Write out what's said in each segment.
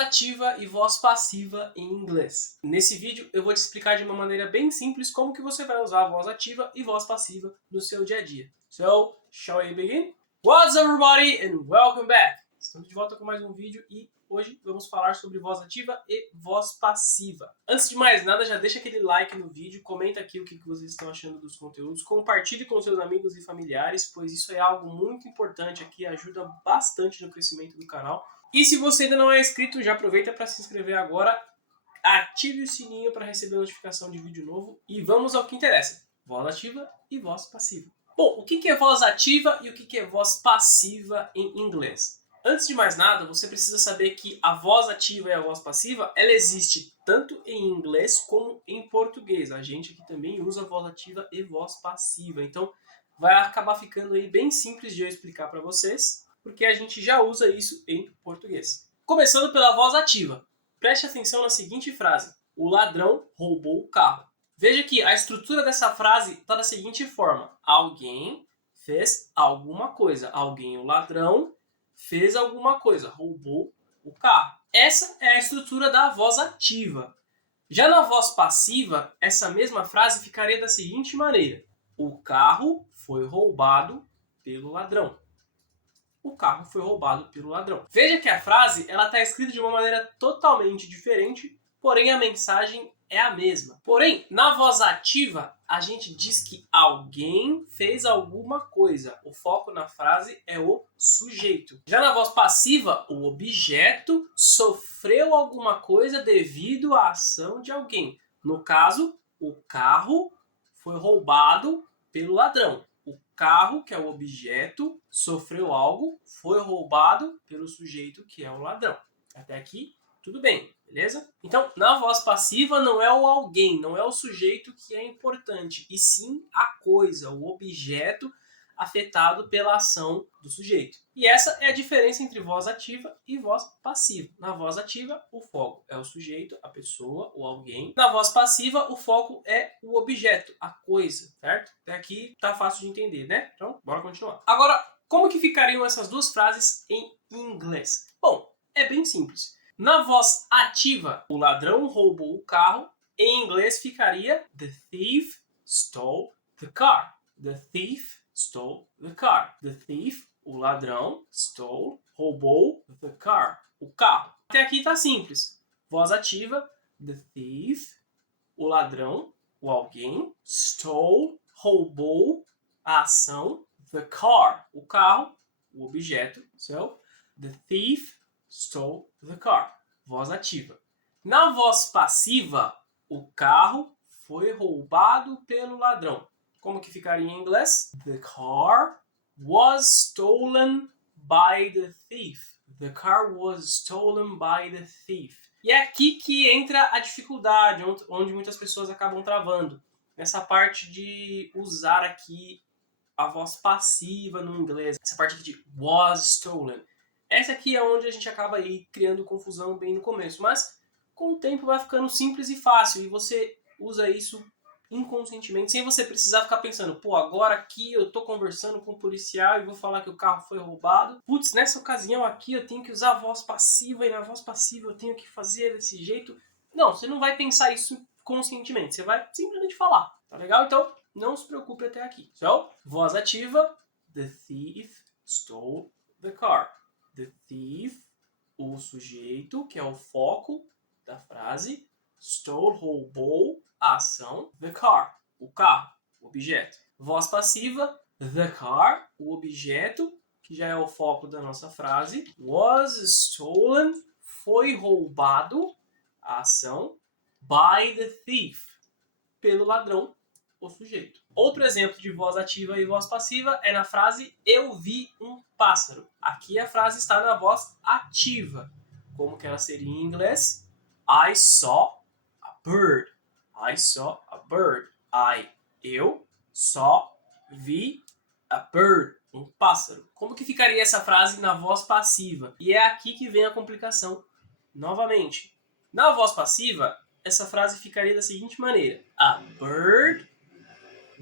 ativa e voz passiva em inglês. Nesse vídeo eu vou te explicar de uma maneira bem simples como que você vai usar a voz ativa e voz passiva no seu dia a dia. So, shall we begin? What's up everybody and welcome back! Estamos de volta com mais um vídeo e hoje vamos falar sobre voz ativa e voz passiva. Antes de mais nada, já deixa aquele like no vídeo, comenta aqui o que vocês estão achando dos conteúdos, compartilhe com seus amigos e familiares, pois isso é algo muito importante aqui, ajuda bastante no crescimento do canal. E se você ainda não é inscrito, já aproveita para se inscrever agora, ative o sininho para receber a notificação de vídeo novo e vamos ao que interessa, voz ativa e voz passiva. Bom, o que é voz ativa e o que é voz passiva em inglês? Antes de mais nada, você precisa saber que a voz ativa e a voz passiva, ela existe tanto em inglês como em português. A gente aqui também usa voz ativa e voz passiva, então vai acabar ficando aí bem simples de eu explicar para vocês, porque a gente já usa isso em português. Começando pela voz ativa. Preste atenção na seguinte frase: o ladrão roubou o carro. Veja que a estrutura dessa frase está da seguinte forma: alguém fez alguma coisa. Alguém, o ladrão, fez alguma coisa, roubou o carro. Essa é a estrutura da voz ativa. Já na voz passiva, essa mesma frase ficaria da seguinte maneira: o carro foi roubado pelo ladrão. O carro foi roubado pelo ladrão. Veja que a frase está escrita de uma maneira totalmente diferente, porém a mensagem é a mesma. Porém, na voz ativa, a gente diz que alguém fez alguma coisa. O foco na frase é o sujeito. Já na voz passiva, o objeto sofreu alguma coisa devido à ação de alguém. No caso, o carro foi roubado pelo ladrão. O carro, que é o objeto, sofreu algo, foi roubado pelo sujeito, que é o ladrão. Até aqui, tudo bem, beleza? Então, na voz passiva, não é o alguém, não é o sujeito que é importante, e sim a coisa, o objeto afetado pela ação do sujeito. E essa é a diferença entre voz ativa e voz passiva. Na voz ativa, o foco é o sujeito, a pessoa, o alguém. Na voz passiva, o foco é o objeto, a coisa, certo? Até aqui tá fácil de entender, né? Então, bora continuar. Agora, como que ficariam essas duas frases em inglês? Bom, é bem simples. Na voz ativa, o ladrão roubou o carro. Em inglês ficaria The thief stole the car. The thief stole the car. The thief, o ladrão, stole, roubou, the car, o carro. Até aqui tá simples. Voz ativa, the thief, o ladrão, o alguém, stole, roubou, a ação, the car, o carro, o objeto. So, the thief stole the car. Voz ativa. Na voz passiva, o carro foi roubado pelo ladrão. Como que ficaria em inglês? The car was stolen by the thief. The car was stolen by the thief. E é aqui que entra a dificuldade, onde muitas pessoas acabam travando. Nessa parte de usar aqui a voz passiva no inglês. Essa parte aqui de was stolen. Essa aqui é onde a gente acaba aí criando confusão bem no começo. Mas com o tempo vai ficando simples e fácil. E você usa isso inconscientemente, sem você precisar ficar pensando, pô, agora aqui eu tô conversando com o policial e vou falar que o carro foi roubado. Putz, nessa ocasião aqui eu tenho que usar a voz passiva e na voz passiva eu tenho que fazer desse jeito. Não, você não vai pensar isso conscientemente, você vai simplesmente falar, tá legal? Então, não se preocupe até aqui. So, voz ativa, the thief stole the car. The thief, o sujeito, que é o foco da frase, stole, roubou, a ação, the car, o carro, o objeto. Voz passiva, the car, o objeto, que já é o foco da nossa frase, was stolen, foi roubado, a ação, by the thief, pelo ladrão, o sujeito. Outro exemplo de voz ativa e voz passiva é na frase eu vi um pássaro. Aqui a frase está na voz ativa. Como que ela seria em inglês? I saw a bird. I saw a bird. Eu só vi a bird, um pássaro. Como que ficaria essa frase na voz passiva? E é aqui que vem a complicação. Novamente, na voz passiva, essa frase ficaria da seguinte maneira: a bird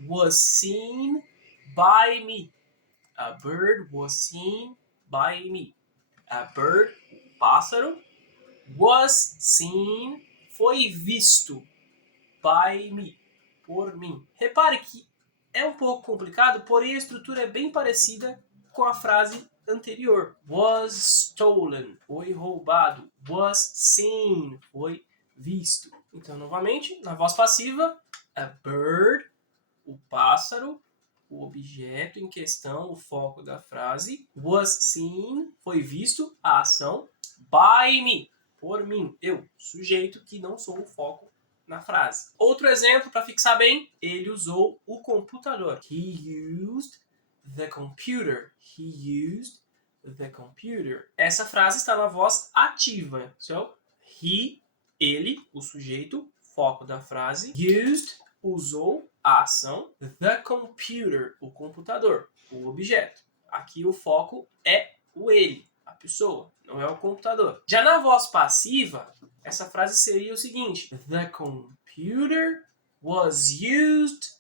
was seen by me. A bird was seen by me. A bird, pássaro, Was seen, foi visto. By me, por mim. Repare que é um pouco complicado, porém a estrutura é bem parecida com a frase anterior. Was stolen, foi roubado. Was seen, foi visto. Então, novamente, na voz passiva, a bird, o pássaro, o objeto em questão, o foco da frase. Was seen, foi visto, a ação. By me, por mim, eu, sujeito que não sou o foco na frase. Outro exemplo, para fixar bem, ele usou o computador. He used the computer. He used the computer. Essa frase está na voz ativa. So, he, ele, o sujeito, foco da frase. Used, usou a ação. The computer, o computador, o objeto. Aqui o foco é o ele, a pessoa, não é o computador. Já na voz passiva, essa frase seria o seguinte: The computer was used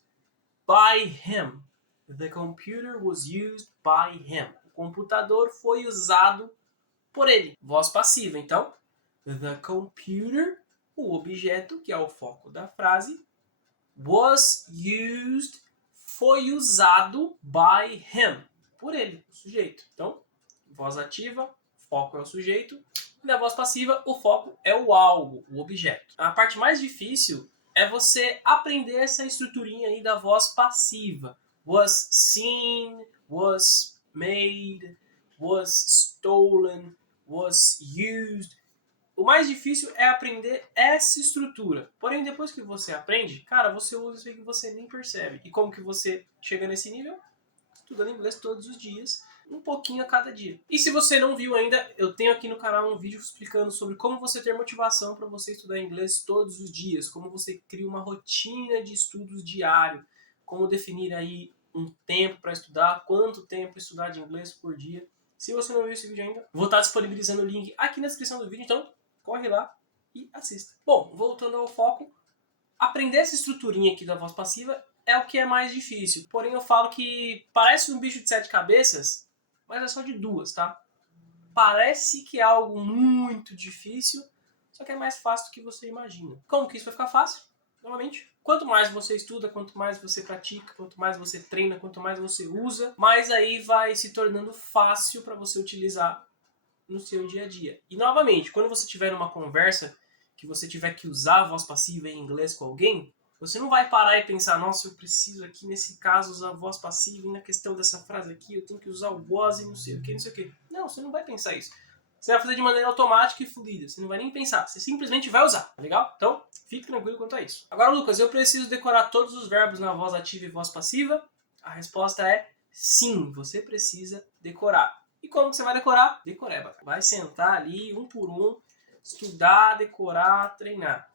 by him. The computer was used by him. O computador foi usado por ele. Voz passiva, então. The computer, o objeto, que é o foco da frase, was used, foi usado by him. Por ele, o sujeito. Então, voz ativa, foco é o sujeito. E na voz passiva, o foco é o algo, o objeto. A parte mais difícil é você aprender essa estruturinha aí da voz passiva. Was seen, was made, was stolen, was used. O mais difícil é aprender essa estrutura. Porém, depois que você aprende, cara, você usa isso aí que você nem percebe. E como que você chega nesse nível? Estudando inglês todos os dias, um pouquinho a cada dia. E se você não viu ainda, eu tenho aqui no canal um vídeo explicando sobre como você ter motivação para você estudar inglês todos os dias, como você cria uma rotina de estudos diário, como definir aí um tempo para estudar, quanto tempo estudar de inglês por dia. Se você não viu esse vídeo ainda, vou estar disponibilizando o link aqui na descrição do vídeo, então corre lá e assista. Bom, voltando ao foco, aprender essa estruturinha aqui da voz passiva é o que é mais difícil. Porém, eu falo que parece um bicho de 7 cabeças, mas é só de 2, tá? Parece que é algo muito difícil, só que é mais fácil do que você imagina. Como que isso vai ficar fácil? Novamente, quanto mais você estuda, quanto mais você pratica, quanto mais você treina, quanto mais você usa, mais aí vai se tornando fácil para você utilizar no seu dia a dia. E novamente, quando você tiver uma conversa que você tiver que usar a voz passiva em inglês com alguém, você não vai parar e pensar, nossa, eu preciso aqui nesse caso usar a voz passiva e na questão dessa frase aqui eu tenho que usar o was e não sei o que, não sei o que. Não, você não vai pensar isso. Você vai fazer de maneira automática e fluida. Você não vai nem pensar. Você simplesmente vai usar, tá legal? Então, fique tranquilo quanto a isso. Agora, Lucas, eu preciso decorar todos os verbos na voz ativa e voz passiva? A resposta é sim, você precisa decorar. E como que você vai decorar? Decoreba. Vai sentar ali, um por um, estudar, decorar, treinar.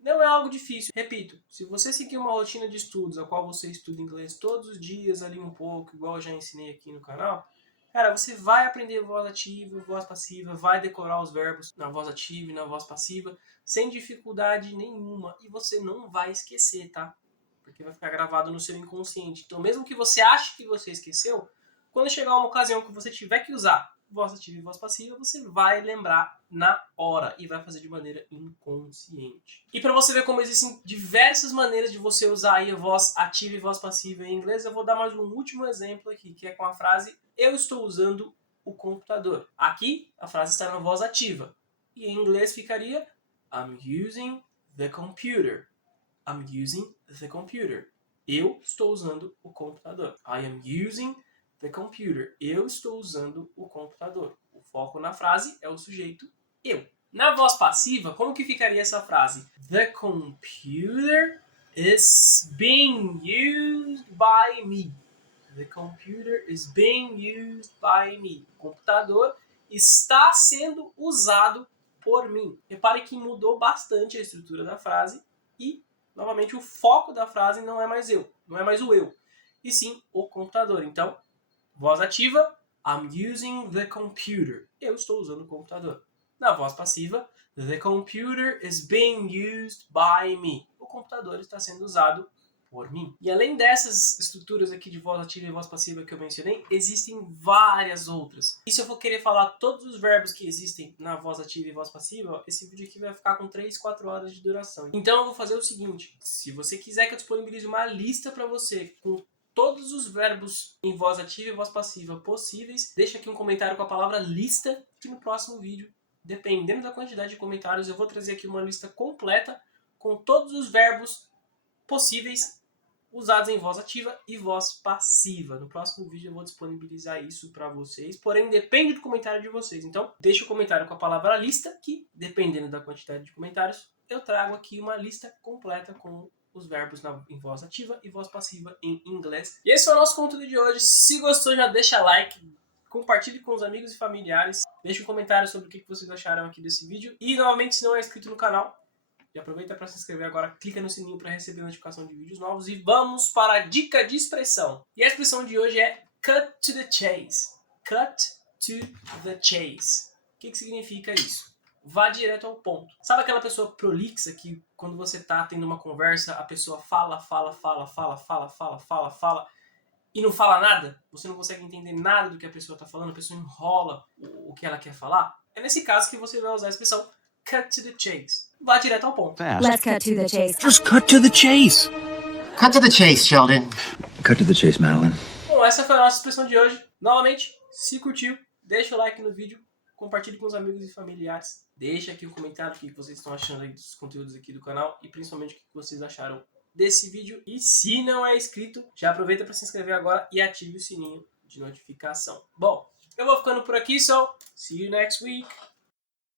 Não é algo difícil. Repito, se você seguir uma rotina de estudos, a qual você estuda inglês todos os dias ali um pouco, igual eu já ensinei aqui no canal, cara, você vai aprender voz ativa, voz passiva, vai decorar os verbos na voz ativa e na voz passiva, sem dificuldade nenhuma. E você não vai esquecer, tá? Porque vai ficar gravado no seu inconsciente. Então, mesmo que você ache que você esqueceu, quando chegar uma ocasião que você tiver que usar voz ativa e voz passiva, você vai lembrar na hora e vai fazer de maneira inconsciente. E para você ver como existem diversas maneiras de você usar aí a voz ativa e voz passiva em inglês, eu vou dar mais um último exemplo aqui, que é com a frase eu estou usando o computador. Aqui, a frase está na voz ativa. E em inglês ficaria I'm using the computer. I'm using the computer. Eu estou usando o computador. I am using the computer. Eu estou usando o computador. O foco na frase é o sujeito eu. Na voz passiva, como que ficaria essa frase? The computer is being used by me. The computer is being used by me. O computador está sendo usado por mim. Repare que mudou bastante a estrutura da frase e, novamente, o foco da frase não é mais eu, não é mais o eu, e sim o computador. Então, voz ativa, I'm using the computer. Eu estou usando o computador. Na voz passiva, the computer is being used by me. O computador está sendo usado por mim. E além dessas estruturas aqui de voz ativa e voz passiva que eu mencionei, existem várias outras. E se eu for querer falar todos os verbos que existem na voz ativa e voz passiva, esse vídeo aqui vai ficar com 3, 4 horas de duração. Então eu vou fazer o seguinte, se você quiser que eu disponibilize uma lista para você com todos os verbos em voz ativa e voz passiva possíveis, deixa aqui um comentário com a palavra lista, que no próximo vídeo, dependendo da quantidade de comentários, eu vou trazer aqui uma lista completa com todos os verbos possíveis usados em voz ativa e voz passiva. No próximo vídeo eu vou disponibilizar isso para vocês, porém depende do comentário de vocês. Então deixa o comentário com a palavra lista, que dependendo da quantidade de comentários, eu trago aqui uma lista completa com os verbos em voz ativa e voz passiva em inglês. E esse é o nosso conteúdo de hoje. Se gostou, já deixa like, compartilhe com os amigos e familiares, deixe um comentário sobre o que vocês acharam aqui desse vídeo. E novamente, se não é inscrito no canal, já aproveita para se inscrever agora, clica no sininho para receber notificação de vídeos novos e vamos para a dica de expressão. E a expressão de hoje é cut to the chase. Cut to the chase. O que significa isso? Vá direto ao ponto. Sabe aquela pessoa prolixa que quando você tá tendo uma conversa, a pessoa fala e não fala nada? Você não consegue entender nada do que a pessoa tá falando, a pessoa enrola o que ela quer falar? É nesse caso que você vai usar a expressão cut to the chase. Vá direto ao ponto. Let's cut to the chase. Just cut to the chase. Cut to the chase, Sheldon. Cut to the chase, Madeline. Bom, essa foi a nossa expressão de hoje. Novamente, se curtiu, deixa o like no vídeo, compartilhe com os amigos e familiares. Deixa aqui um comentário o que vocês estão achando aí dos conteúdos aqui do canal e principalmente o que vocês acharam desse vídeo. E se não é inscrito, já aproveita para se inscrever agora e ative o sininho de notificação. Bom, eu vou ficando por aqui, so see you next week.